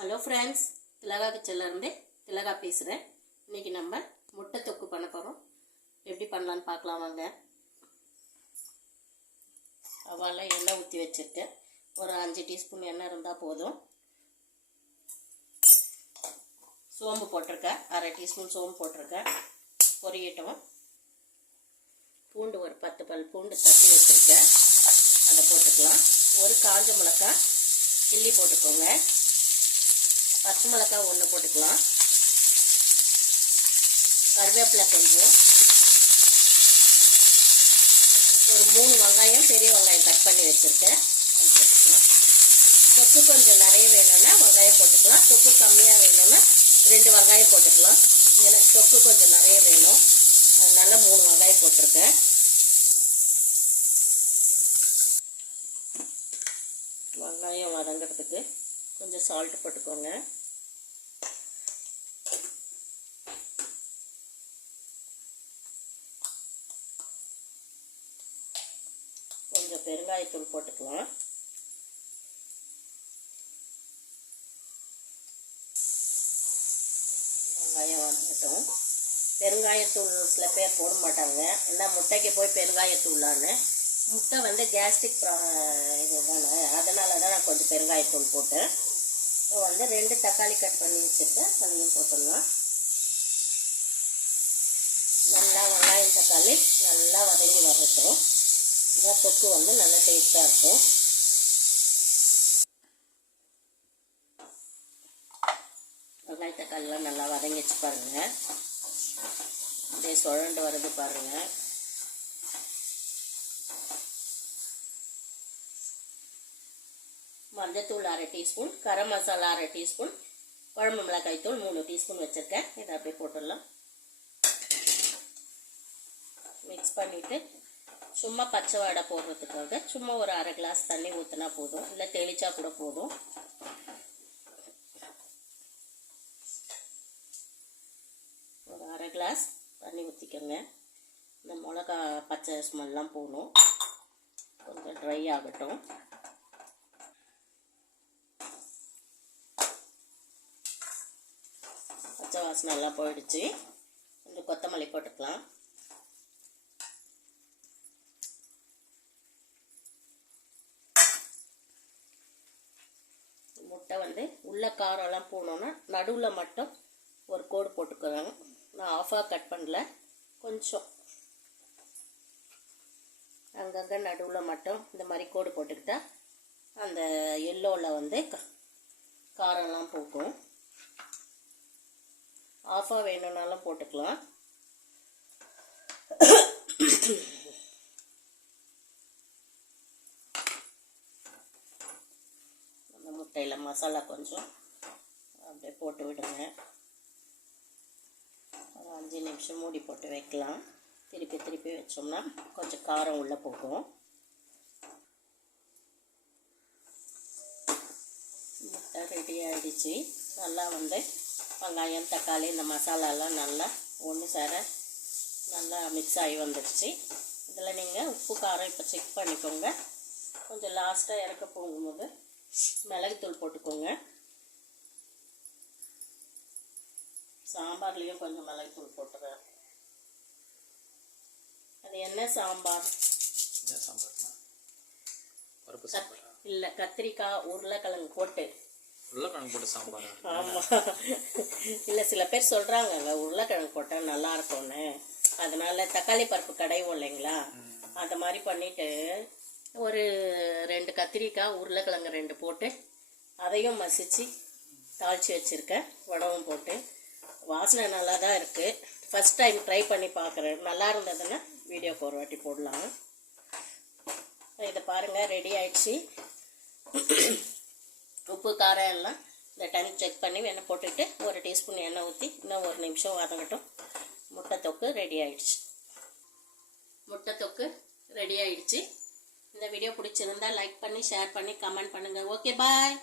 Hello friends, திலகா கிச்சன்லேருந்து திலகா பேசுகிறேன். இன்றைக்கி நம்ம முட்டை தொக்கு பண்ண போகிறோம். எப்படி பண்ணலான்னு பார்க்கலாம் வாங்க. அவளை எண்ணெய் ஊற்றி வச்சுருக்கேன். ஒரு 5 டீஸ்பூன் எண்ணெய் இருந்தால் போதும். சோம்பு போட்டிருக்கேன், 1/2 டீஸ்பூன் சோம்பு போட்டிருக்கேன். பொரியட்டும். பூண்டு ஒரு 10 பல் பூண்டு தட்டி வச்சுருக்கேன், அதை போட்டுக்கலாம். ஒரு காஞ்ச மிளகாய் கிள்ளி போட்டுக்கோங்க. பச்சை மிளகாய் 1 போட்டுக்கலாம். கருவேப்பிலை கொஞ்சம், ஒரு 3 வெங்காயம், பெரிய வெங்காயம் கட் பண்ணி வச்சுருக்கேன், அது போட்டுக்கலாம். தொக்கு கொஞ்சம் நிறைய வேணும்னா வெங்காயம் போட்டுக்கலாம். தொக்கு கம்மியாக வேணும்னா 2 வெங்காயம் போட்டுக்கலாம். எனக்கு தொக்கு கொஞ்சம் நிறைய வேணும், அதனால 3 வெங்காயம் போட்டிருக்கேன். வெங்காயம் வதங்கிறதுக்கு கொஞ்சம் சால்ட் போட்டுக்கோங்க. கொஞ்சம் பெருங்காயத்தூள் போட்டுக்கலாம். வெங்காயம் வதங்கட்டும். பெருங்காயத்தூள் சில பேர் போட மாட்டாங்க, ஏன்னா முட்டைக்கு போய் பெருங்காயத்தூளான்னு. முட்டை கேஸ்ட்ரிக் இது தானே, அதனால தான் நான் கொஞ்சம் பெருங்காயத்தூள் போட்டேன். இப்போ 2 தக்காளி கட் பண்ணி வச்சுருக்கேன், அதையும் போட்டுடலாம். நல்லா வெங்காயம் தக்காளி நல்லா வதங்கி வரட்டும். இதான் தொக்கு நல்லா டேஸ்ட்டாக இருக்கும். வெங்காய தக்காளிலாம் நல்லா வதங்கிச்சு பாருங்கள். அப்படியே சுழண்டு வருது பாருங்கள். மஞ்சத்தூள் 1/2 டீஸ்பூன், கரம் மசாலா 1/2 டீஸ்பூன், குழம்பு மிளகாய் தூள் 3 டீஸ்பூன் வச்சுருக்கேன். இதை அப்படியே போட்டுடலாம். மிக்ஸ் பண்ணிவிட்டு சும்மா பச்சை வாடை போடுறதுக்காக சும்மா ஒரு 1/2 கிளாஸ் தண்ணி ஊற்றினா போதும், இல்லை தெளிச்சா கூட போதும். ஒரு 1/2 கிளாஸ் தண்ணி ஊற்றிக்கோங்க. இந்த மிளகா பச்சை ஸ்மெல்லாம் போகணும். கொஞ்சம் ட்ரை ஆகட்டும். பச்சை வாசனை நல்லா போயிடுச்சு. கொஞ்சம் கொத்தமல்லி போட்டுக்கலாம். முட்டை உள்ள காரம்லாம் போனோன்னா நடுவில் மட்டும் ஒரு கோடு போட்டுக்கிறோம். நான் ஆஃபாக கட் பண்ணல, கொஞ்சம் அங்கங்கே நடுவில் மட்டும் இந்த மாதிரி கோடு போட்டுக்கிட்டா அந்த எல்லோவில் காரம்லாம் போகும். ஆஃபாக வேணும்னாலும் போட்டுக்கலாம். அந்த முட்டையில் மசாலா கொஞ்சம் அப்படியே போட்டு விடுங்க. ஒரு 5 நிமிஷம் மூடி போட்டு வைக்கலாம். திருப்பி திருப்பி வச்சோம்னா கொஞ்சம் காரம் உள்ளே போகும். முட்டை ரெடி ஆகிடுச்சு. நல்லா வெங்காயம் தக்காளி இந்த மசாலாலாம் நல்லா ஒன்று சேர நல்லா மிக்ஸ் ஆகி வந்துடுச்சு. இதில் நீங்கள் உப்பு காரம் இப்போ செக் பண்ணிக்கோங்க. கொஞ்சம் லாஸ்ட்டாக இறக்க போகும்போது மிளகுத்தூள் போட்டுக்கோங்க. சாம்பார்லேயும் கொஞ்சம் மிளகுத்தூள் போட்டுறேன். அது என்ன சாம்பார்? இல்லை, கத்திரிக்காய் உருளைக்கிழங்கு போட்டு சாம்பார். ஆமாம், இல்லை சில பேர் சொல்கிறாங்க உருளைக்கிழங்கு போட்டால் நல்லா இருக்கும்னு. அதனால தக்காளி பருப்பு கடைவோம் இல்லைங்களா, அந்த மாதிரி பண்ணிவிட்டு ஒரு 2 கத்திரிக்காய் உருளைக்கிழங்கு 2 போட்டு அதையும் மசித்து தாளித்து வச்சுருக்கேன். உடவும் போட்டு வாசனை நல்லா தான் இருக்குது. ஃபஸ்ட் டைம் ட்ரை பண்ணி பார்க்குறேன். நல்லா இருந்ததுன்னா வீடியோக்கு ஒரு வாட்டி போடலாம். இதை பாருங்கள், ரெடி ஆயிடுச்சு. உப்பு காரம் எல்லாம் இந்த டைம் செக் பண்ணி எண்ணெய் போட்டுட்டு 1 டீஸ்பூன் எண்ணெய் ஊற்றி இன்னும் 1 நிமிஷம் வதங்கட்டும். முட்டை தொக்கு ரெடி ஆயிடுச்சு. முட்டை தொக்கு ரெடி ஆயிடுச்சு. இந்த வீடியோ பிடிச்சிருந்தா லைக் பண்ணி ஷேர் பண்ணி கமெண்ட் பண்ணுங்கள். ஓகே, பாய்.